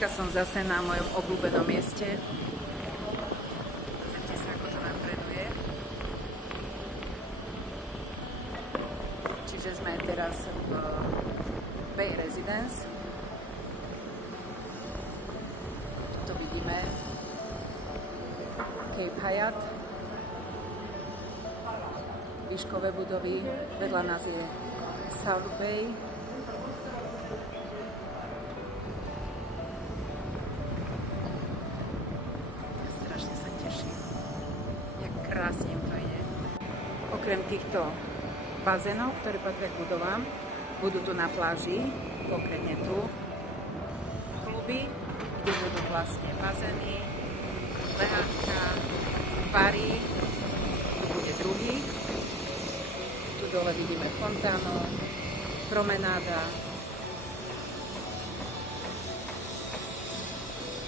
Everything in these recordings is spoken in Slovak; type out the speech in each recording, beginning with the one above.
Dneska som zase na mojom obľúbenom mieste. Pozrite sa, ako to napreduje. Čiže sme teraz v Bay Residence. Tuto vidíme Cape Hyatt. Výškové budovy. Vedľa nás je South Bay. Krásne to ide. Okrem týchto bazénov, ktoré patria k budovám, budú tu na pláži, konkrétne tu, kluby, kde budú vlastne bazény, leháčka, bary, tu bude druhý. Tu dole vidíme fontánu, promenáda.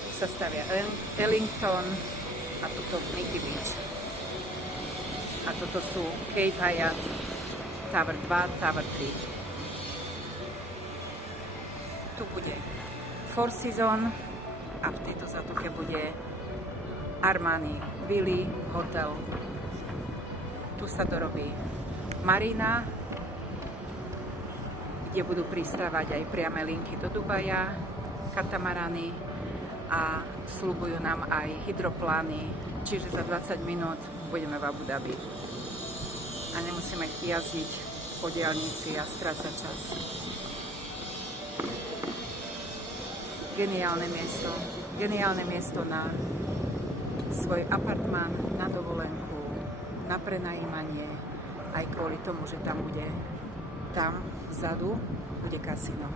Tu sa stavia Ellington a tuto Nikki Beach. A toto sú Cape Hyatt, Tower 2, Tower 3. Tu bude Four Seasons a v tejto zatoke bude Armani Villa Hotel. Tu sa dorobí Marina, kde budú pristávať aj priame linky do Dubaja, katamarany a sľubujú nám aj hydroplány, čiže za 20 minút budeme v Abu Dhabi. A nemusíme jazdiť po diaľnici a strácať čas. Geniálne miesto na svoj apartmán, na dovolenku, na prenajímanie, aj kvôli tomu, že tam vzadu bude kasino.